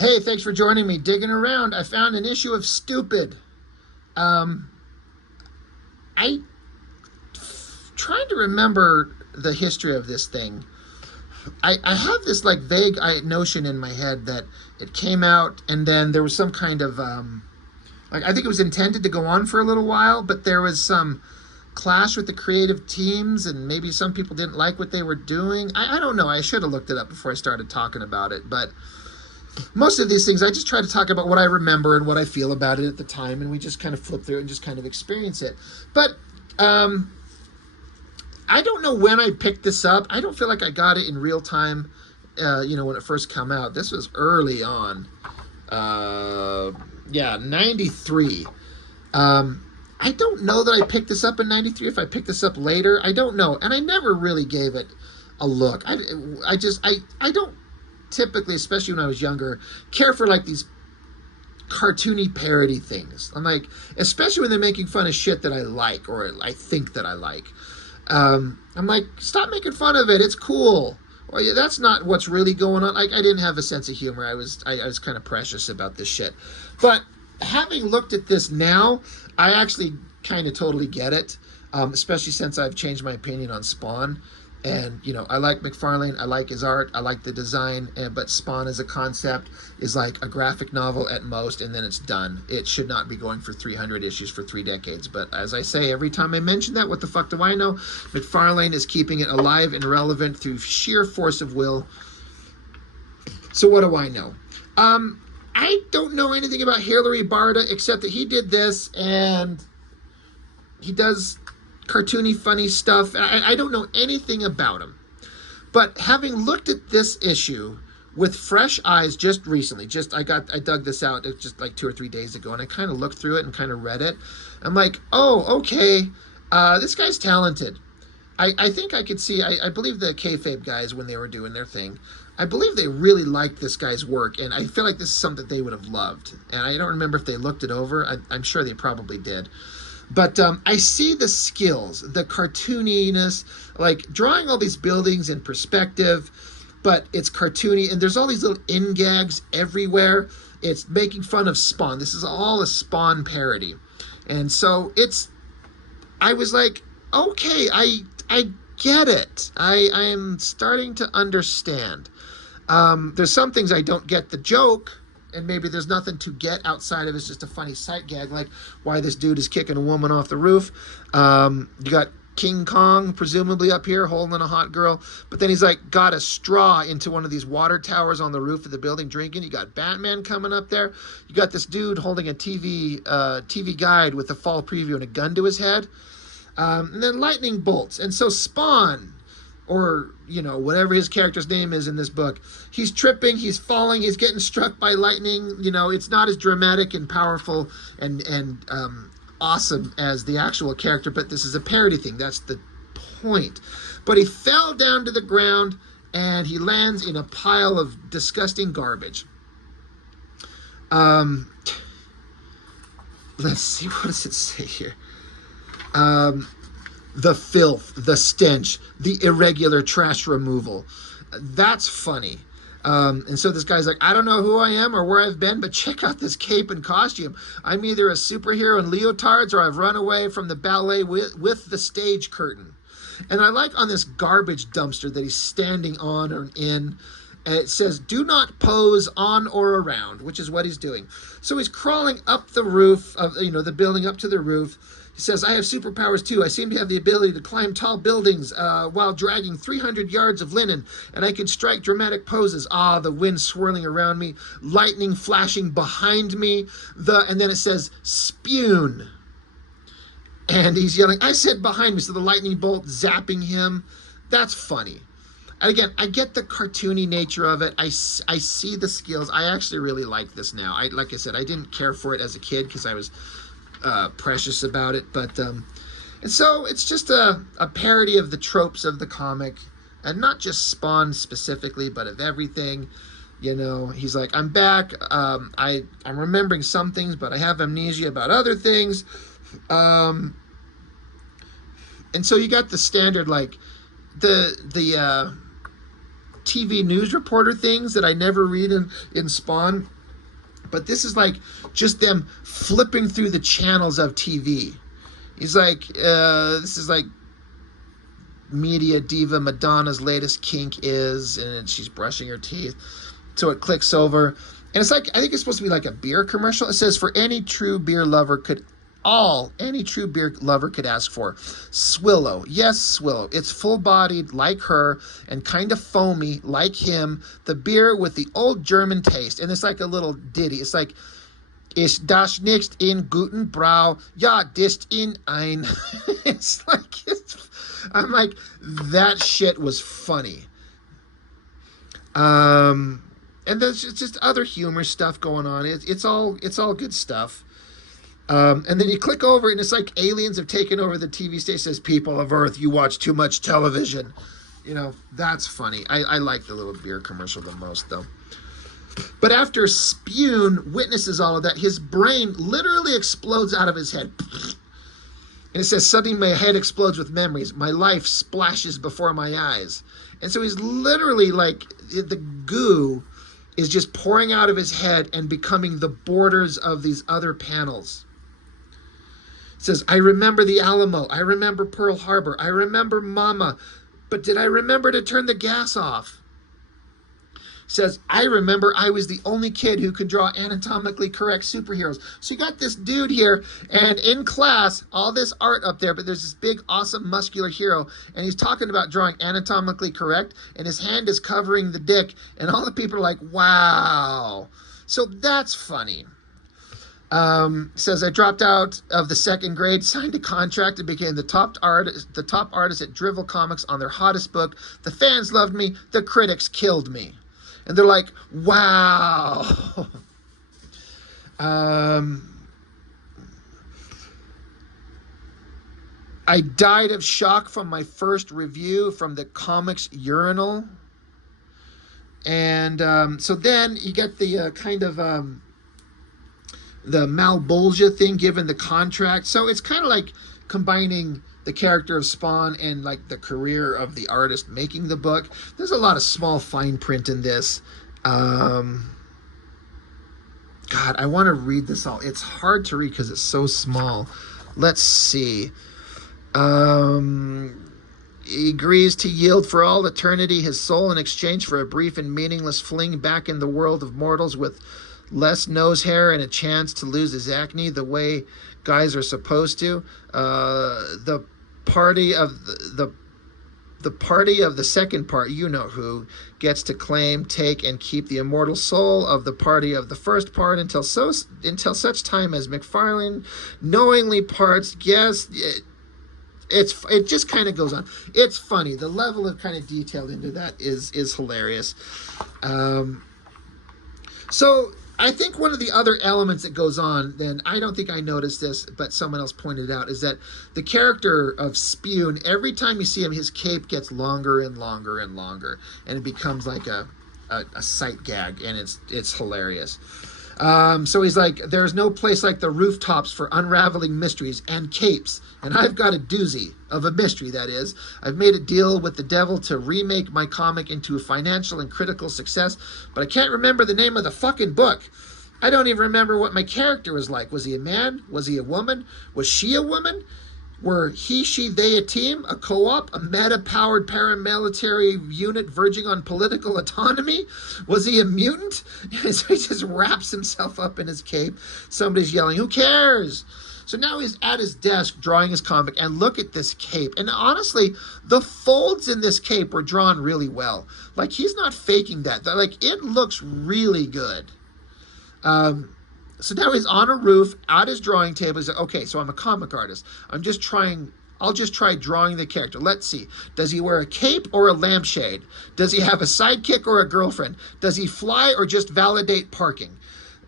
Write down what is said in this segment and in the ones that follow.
Hey, thanks for joining me. Digging around, I found an issue of Stupid. Um, I trying to remember the history of this thing. I have this like vague notion in my head that it came out and then there was some kind of like I think it was intended to go on for a little while, but there was some clash with the creative teams and maybe some people didn't like what they were doing. I don't know. I should have looked it up before I started talking about it, but most of these things I just try to talk about what I remember and what I feel about it at the time, and we just kind of flip through it and just kind of experience it. But I don't know when I picked this up. I don't feel like I got it in real time, when it first came out. This was early on. Yeah, 93. I don't know that I picked this up in 93. If I picked this up later, I don't know. And I never really gave it a look. I don't typically, especially when I was younger, care for like these cartoony parody things. I'm like, especially when they're making fun of shit that I like or I think that I like. I'm like, stop making fun of it. It's cool. Well, yeah, that's not what's really going on. Like, I didn't have a sense of humor. I was kind of precious about this shit. But having looked at this now, I actually kind of totally get it. Especially since I've changed my opinion on Spawn. And, I like McFarlane. I like his art. I like the design. But Spawn as a concept is like a graphic novel at most, and then it's done. It should not be going for 300 issues for 3 decades. But as I say, every time I mention that, what the fuck do I know? McFarlane is keeping it alive and relevant through sheer force of will. So what do I know? I don't know anything about Hilary Barta except that he did this, and he does cartoony, funny stuff. I don't know anything about him. But having looked at this issue with fresh eyes just recently, I dug this out just like 2 or 3 days ago, and I kind of looked through it and kind of read it. I'm like, oh, okay, this guy's talented. I think I could see, I believe the kayfabe guys, when they were doing their thing, I believe they really liked this guy's work, and I feel like this is something they would have loved. And I don't remember if they looked it over. I'm sure they probably did. But I see the skills, the cartooniness, like drawing all these buildings in perspective, but it's cartoony, and there's all these little in-gags everywhere. It's making fun of Spawn. This is all a Spawn parody. And so I was like, okay, I get it. I am starting to understand. There's some things I don't get the joke, and maybe there's nothing to get outside of it's just a funny sight gag, like why this dude is kicking a woman off the roof. You got King Kong presumably up here holding a hot girl, but then he's like got a straw into one of these water towers on the roof of the building drinking. You got Batman coming up there. You got this dude holding a TV guide with a fall preview and a gun to his head. And then lightning bolts. And so Spawn, or whatever his character's name is in this book, he's tripping, he's falling, he's getting struck by lightning. It's not as dramatic and powerful and awesome as the actual character, but this is a parody thing. That's the point. But he fell down to the ground and he lands in a pile of disgusting garbage. Let's see, what does it say here? The filth, the stench, the irregular trash removal. That's funny. And so this guy's like, I don't know who I am or where I've been, but check out this cape and costume. I'm either a superhero in leotards or I've run away from the ballet with the stage curtain. And I like on this garbage dumpster that he's standing on or in, and it says, do not pose on or around, which is what he's doing. So he's crawling up the roof of, the building up to the roof. He says, I have superpowers too. I seem to have the ability to climb tall buildings while dragging 300 yards of linen, and I can strike dramatic poses. The wind swirling around me, lightning flashing behind me, and then it says, spune. And he's yelling, I said behind me, so the lightning bolt zapping him. That's funny. And again, I get the cartoony nature of it. I see the skills. I actually really like this now. Like I said, I didn't care for it as a kid because I was precious about it, but and so it's just a parody of the tropes of the comic, and not just Spawn specifically, but of everything. He's like, I'm back. I'm remembering some things, but I have amnesia about other things. And so you got the standard, like the TV news reporter things that I never read in Spawn. But this is like just them flipping through the channels of TV. He's like, this is like media diva Madonna's latest kink is, and she's brushing her teeth. So it clicks over. And it's like, I think it's supposed to be like a beer commercial. It says, for any true beer lover could ask for. Swillow. Yes, Swillow. It's full-bodied like her and kind of foamy like him. The beer with the old German taste. And it's like a little ditty. It's like, ist das nicht in guten Brau? Ja, dist in ein. It's like, I'm like, that shit was funny. And there's just other humor stuff going on. It's all good stuff. And then you click over and it's like aliens have taken over the TV station. It says, people of Earth, you watch too much television. You know, that's funny. I like the little beer commercial the most, though. But after Spune witnesses all of that, his brain literally explodes out of his head. And it says, suddenly my head explodes with memories. My life splashes before my eyes. And so he's literally like, the goo is just pouring out of his head and becoming the borders of these other panels. It says, I remember the Alamo. I remember Pearl Harbor. I remember Mama. But did I remember to turn the gas off? It says, I remember I was the only kid who could draw anatomically correct superheroes. So you got this dude here, and in class, all this art up there, but there's this big, awesome, muscular hero, and he's talking about drawing anatomically correct, and his hand is covering the dick, and all the people are like, wow. So that's funny. Says, I dropped out of the second grade, signed a contract, and became the top artist at Drivel Comics on their hottest book. The fans loved me. The critics killed me. And they're like, wow. I died of shock from my first review from the Comics Urinal. And so then you get the kind of the Malbolgia thing given the contract. So it's kind of like combining the character of Spawn and like the career of the artist making the book. There's a lot of small fine print in this. God, I want to read this all. It's hard to read because it's so small. Let's see. He agrees to yield for all eternity his soul in exchange for a brief and meaningless fling back in the world of mortals with less nose hair and a chance to lose his acne the way guys are supposed to. The party of the second part, you know who, gets to claim, take, and keep the immortal soul of the party of the first part until such time as McFarlane knowingly parts. Yes, it just kind of goes on. It's funny. The level of kind of detail into that is hilarious. So I think one of the other elements that goes on, then I don't think I noticed this, but someone else pointed out, is that the character of Spune, every time you see him, his cape gets longer and longer and longer, and it becomes like a sight gag, and it's hilarious. So he's like, there's no place like the rooftops for unraveling mysteries and capes. And I've got a doozy of a mystery, that is. I've made a deal with the devil to remake my comic into a financial and critical success, but I can't remember the name of the fucking book. I don't even remember what my character was like. Was he a man? Was he a woman? Was she a woman? Were he, she, they a team, a co-op, a meta-powered paramilitary unit verging on political autonomy? Was he a mutant? So he just wraps himself up in his cape. Somebody's yelling, who cares? So now he's at his desk drawing his comic, and look at this cape. And honestly, the folds in this cape were drawn really well. Like, he's not faking that. Like, it looks really good. So now he's on a roof at his drawing table. He's like, okay, so I'm a comic artist. I'll just try drawing the character. Let's see. Does he wear a cape or a lampshade? Does he have a sidekick or a girlfriend? Does he fly or just validate parking?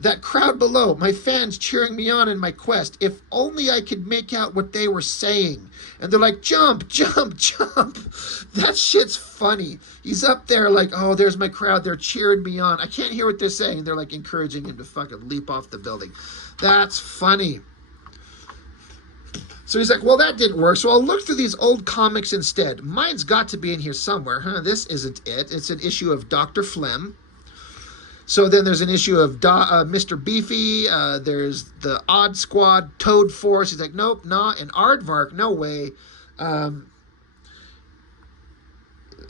That crowd below, my fans cheering me on in my quest. If only I could make out what they were saying. And they're like, jump, jump, jump. That shit's funny. He's up there like, oh, there's my crowd. They're cheering me on. I can't hear what they're saying. They're like encouraging him to fucking leap off the building. That's funny. So he's like, well, that didn't work. So I'll look through these old comics instead. Mine's got to be in here somewhere. This isn't it. It's an issue of Dr. Phlegm. So then there's an issue of Mr. Beefy. There's the Odd Squad, Toad Force. He's like, nope, nah. And Aardvark, no way.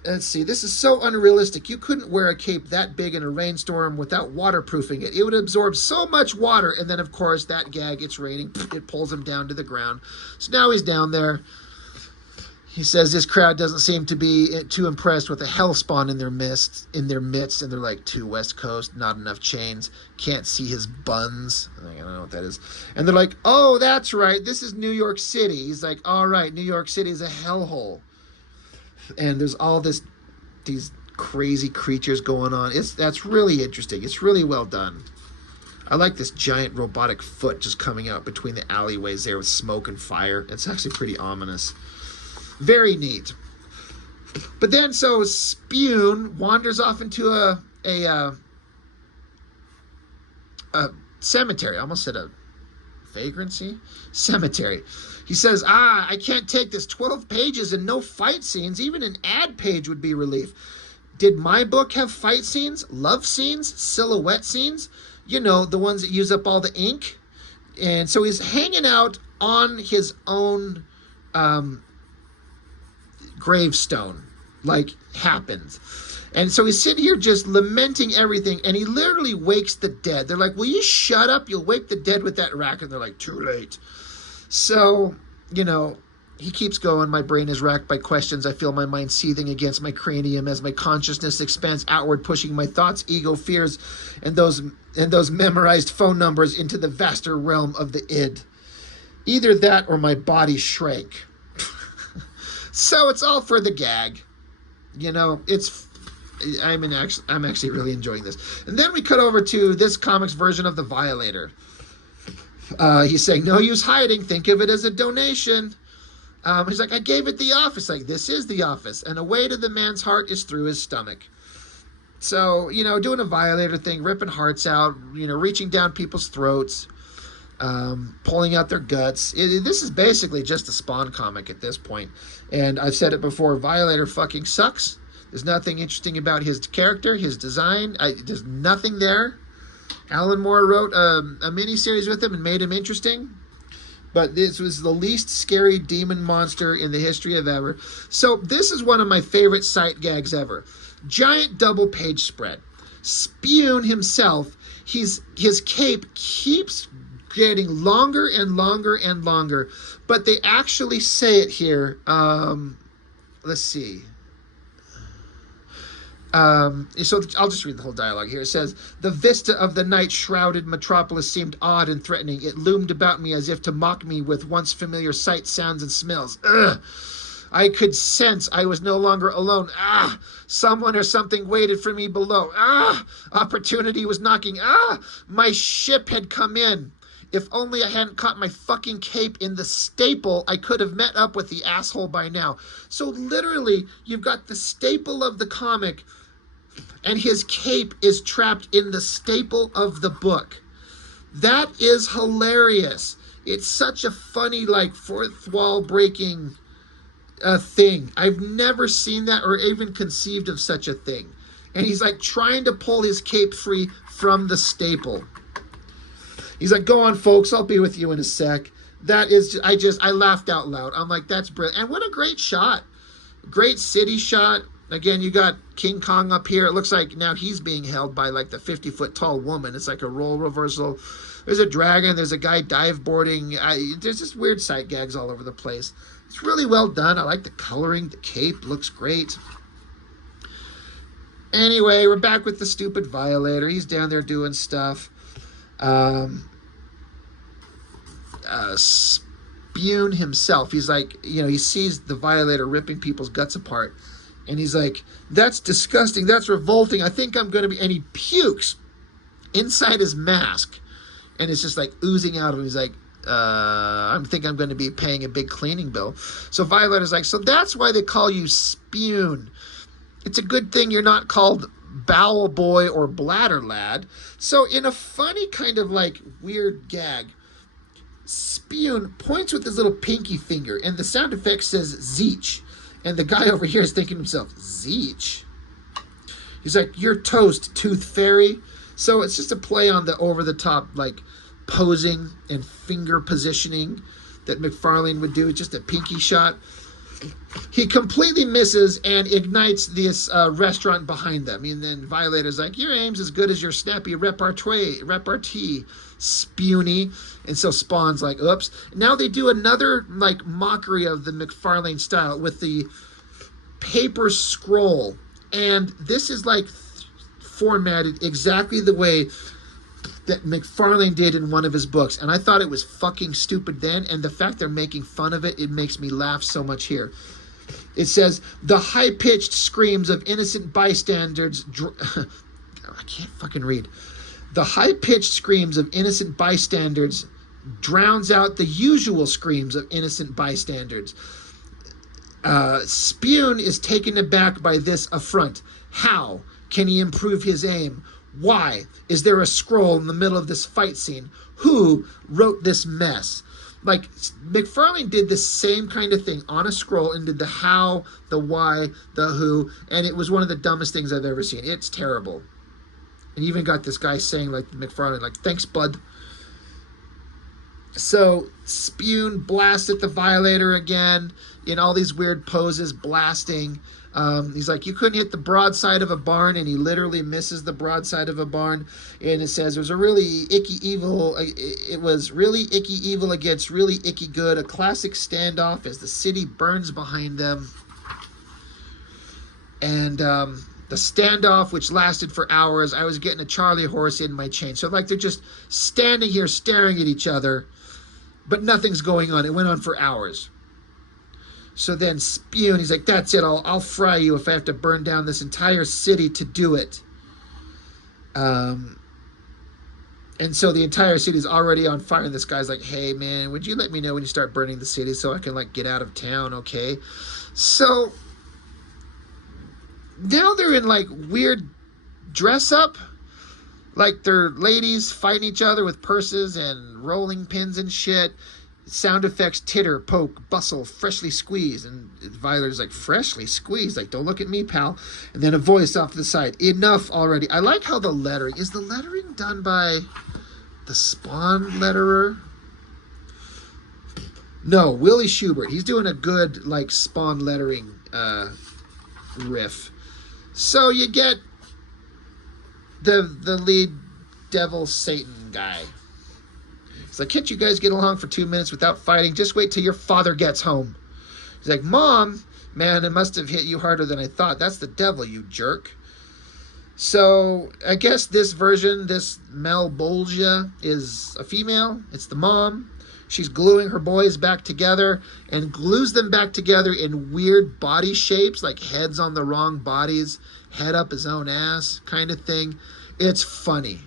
Let's see. This is so unrealistic. You couldn't wear a cape that big in a rainstorm without waterproofing it. It would absorb so much water. And then, of course, that gag, it's raining. It pulls him down to the ground. So now he's down there. He says this crowd doesn't seem to be too impressed with a hellspawn in their midst, and they're like, to West Coast, not enough chains, can't see his buns. I don't know what that is. And they're like, oh, that's right, this is New York City. He's like, all right, New York City is a hellhole. And there's all these crazy creatures going on. That's really interesting. It's really well done. I like this giant robotic foot just coming out between the alleyways there with smoke and fire. It's actually pretty ominous. Very neat. But then, so Spune wanders off into a cemetery. I almost said a vagrancy? Cemetery. He says, I can't take this. 12 pages and no fight scenes. Even an ad page would be relief. Did my book have fight scenes, love scenes, silhouette scenes? You know, the ones that use up all the ink. And so he's hanging out on his own gravestone, like happens. And so he's sitting here just lamenting everything, and he literally wakes the dead. They're like, will you shut up? You'll wake the dead with that rack. And they're like, too late. So, you know, he keeps going. My brain is racked by questions. I feel my mind seething against my cranium as my consciousness expands outward, pushing my thoughts, ego, fears, and those memorized phone numbers into the vaster realm of the id. Either that or my body shrank. So it's all for the gag. You know, I'm actually really enjoying this. And then we cut over to this comic's version of the Violator. He's saying, no use hiding. Think of it as a donation. He's like, I gave it the office. Like, this is the office. And a way to the man's heart is through his stomach. So, you know, doing a Violator thing, ripping hearts out, you know, reaching down people's throats, pulling out their guts. This is basically just a Spawn comic at this point. And I've said it before, Violator fucking sucks. There's nothing interesting about his character, his design. There's nothing there. Alan Moore wrote a miniseries with him and made him interesting. But this was the least scary demon monster in the history of ever. So this is one of my favorite sight gags ever. Giant double page spread. Spune himself, his cape keeps getting longer and longer and longer. But they actually say it here. Let's see. So I'll just read the whole dialogue here. It says, the vista of the night-shrouded metropolis seemed odd and threatening. It loomed about me as if to mock me with once familiar sights, sounds, and smells. Ugh. I could sense I was no longer alone. Someone or something waited for me below. Opportunity was knocking. My ship had come in. If only I hadn't caught my fucking cape in the staple, I could have met up with the asshole by now. So literally, you've got the staple of the comic, and his cape is trapped in the staple of the book. That is hilarious. It's such a funny, like, fourth wall breaking thing. I've never seen that or even conceived of such a thing. And he's like trying to pull his cape free from the staple. He's like, go on, folks. I'll be with you in a sec. That is, I laughed out loud. I'm like, that's brilliant. And what a great shot. Great city shot. Again, you got King Kong up here. It looks like now he's being held by like the 50-foot tall woman. It's like a role reversal. There's a dragon. There's a guy dive boarding. There's just weird sight gags all over the place. It's really well done. I like the coloring. The cape looks great. Anyway, we're back with the stupid Violator. He's down there doing stuff. Spune himself, he's like, you know, he sees the Violator ripping people's guts apart, and he's like, that's disgusting, that's revolting, I think I'm gonna be, and he pukes inside his mask, and it's just like oozing out of him. He's like, I think I'm going to be paying a big cleaning bill. So Violator's like, so that's why they call you Spune. It's a good thing you're not called Bowel Boy or Bladder Lad. So in a funny kind of like weird gag, Spune points with his little pinky finger, and the sound effect says Zeech. And the guy over here is thinking to himself, Zeech? He's like, you're toast, Tooth Fairy. So it's just a play on the over-the-top, like, posing and finger positioning that McFarlane would do. It's just a pinky shot. He completely misses and ignites this restaurant behind them. And then Violator's like, your aim's as good as your snappy repartee, Spuney. And so Spawn's like, oops. Now they do another, like, mockery of the McFarlane style with the paper scroll. And this is, like, formatted exactly the way that McFarlane did in one of his books. And I thought it was fucking stupid then. And the fact they're making fun of it, it makes me laugh so much here. It says, the high-pitched screams of innocent bystanders... I can't fucking read. The high-pitched screams of innocent bystanders drowns out the usual screams of innocent bystanders. Spune is taken aback by this affront. How can he improve his aim? Why is there a scroll in the middle of this fight scene? Who wrote this mess? Like, McFarlane did the same kind of thing on a scroll and did the how, the why, the who, and it was one of the dumbest things I've ever seen. It's terrible. And even got this guy saying, like, McFarlane, like, thanks, bud. So Spune blasts at the Violator again in all these weird poses, blasting. He's like, you couldn't hit the broadside of a barn, and he literally misses the broadside of a barn. And it says, it was really icky evil. It was really icky evil against really icky good. A classic standoff as the city burns behind them. And the standoff, which lasted for hours, I was getting a Charlie horse in my chain. So, like, they're just standing here staring at each other, but nothing's going on. It went on for hours. So then Spune, he's like, that's it, I'll fry you if I have to burn down this entire city to do it. And so the entire city's already on fire, and this guy's like, hey, man, would you let me know when you start burning the city so I can, like, get out of town, okay? So now they're in, like, weird dress-up. Like, they're ladies fighting each other with purses and rolling pins and shit. Sound effects, titter, poke, bustle, freshly squeezed. And Violator's like, freshly squeezed? Like, don't look at me, pal. And then a voice off to the side, enough already. I like how the lettering, is the lettering done by the Spawn letterer? No, Willie Schubert. He's doing a good, like, Spawn lettering riff. So you get the lead devil Satan guy. He's like, can't you guys get along for 2 minutes without fighting? Just wait till your father gets home. He's like, Mom, man, it must have hit you harder than I thought. That's the devil, you jerk. So I guess this version, this Malbolgia, is a female. It's the mom. She's gluing her boys back together and glues them back together in weird body shapes, like heads on the wrong bodies, head up his own ass kind of thing. It's funny.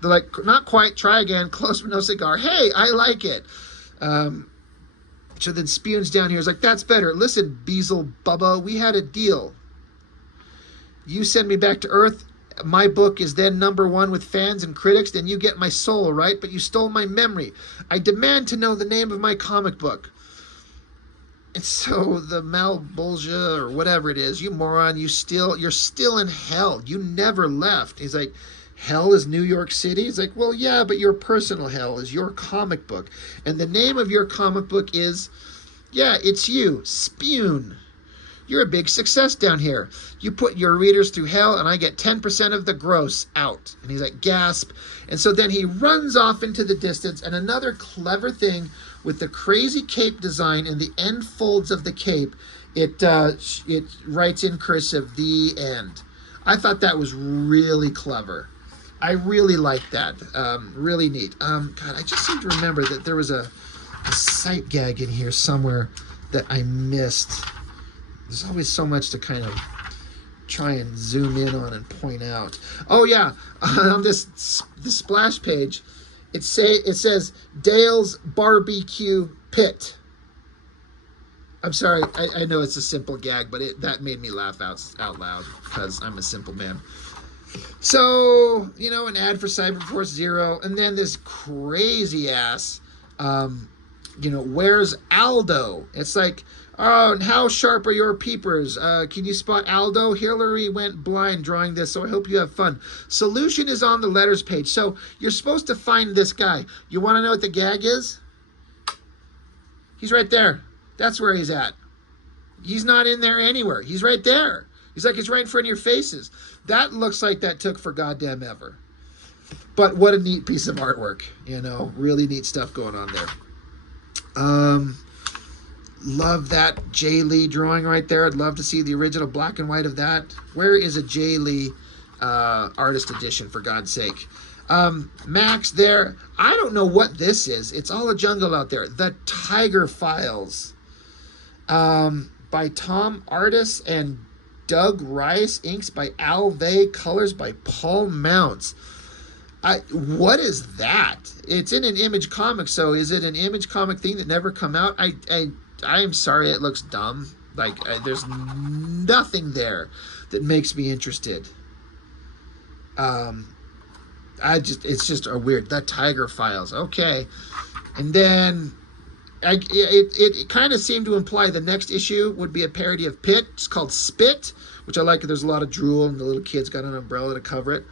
They're like, not quite, try again, close but no cigar. Hey, I like it. So then Spune's down here. He's like, that's better. Listen, Beezle Bubba, we had a deal. You send me back to Earth. My book is then #1 with fans and critics. Then you get my soul, right? But you stole my memory. I demand to know the name of my comic book. And so the Malbolgia, or whatever it is, you moron, you're still in hell. You never left. He's like, hell is New York City? He's like, well, yeah, but your personal hell is your comic book. And the name of your comic book is, yeah, it's you, Spune. You're a big success down here. You put your readers through hell, and I get 10% of the gross out. And he's like, gasp. And so then he runs off into the distance, and another clever thing with the crazy cape design and the end folds of the cape, it writes in cursive, the end. I thought that was really clever. I really liked that. Really neat. God, I just seem to remember that there was a sight gag in here somewhere that I missed. There's always so much to kind of try and zoom in on and point out. Oh yeah, on the splash page, it says Dale's Barbecue Pit. I'm sorry, I know it's a simple gag, but that made me laugh out loud because I'm a simple man. So, you know, an ad for Cyberforce Zero, and then this crazy ass, you know, where's Aldo? It's like, oh, and how sharp are your peepers? Can you spot Aldo? Hillary went blind drawing this, so I hope you have fun. Solution is on the letters page. So you're supposed to find this guy. You want to know what the gag is? He's right there. That's where he's at. He's not in there anywhere. He's right there. He's like, it's right in front of your faces. That looks like that took for goddamn ever. But what a neat piece of artwork. You know, really neat stuff going on there. Love that Jay Lee drawing right there. I'd love to see the original black and white of that. Where is a Jay Lee artist edition, for God's sake? Max there. I don't know what this is. It's all a jungle out there. The Tiger Files. By Tom Artis and Doug Rice. Inks by Alve. Colors by Paul Mounts. What is that? It's in an Image comic, so is it an Image comic thing that never come out? I'm sorry, it looks dumb. Like, there's nothing there that makes me interested. It's just a weird, the Tiger Files. Okay. And then it kind of seemed to imply the next issue would be a parody of Pit. It's called Spit, which I like. There's a lot of drool and the little kid's got an umbrella to cover it.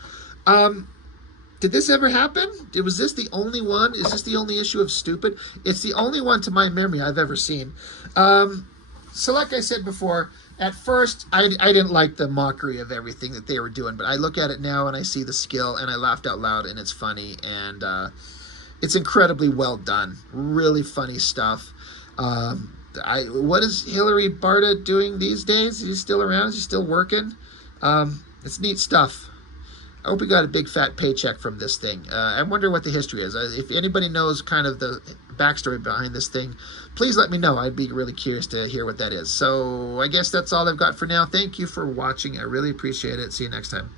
Did this ever happen? Was this the only one? Is this the only issue of Stupid? It's the only one to my memory I've ever seen. So like I said before, at first I didn't like the mockery of everything that they were doing, but I look at it now and I see the skill and I laughed out loud, and it's funny, and it's incredibly well done. Really funny stuff. What is Hillary Barta doing these days? Is he still around? Is he still working? It's neat stuff. I hope he got a big fat paycheck from this thing. I wonder what the history is. If anybody knows kind of the backstory behind this thing, please let me know. I'd be really curious to hear what that is. So I guess that's all I've got for now. Thank you for watching. I really appreciate it. See you next time.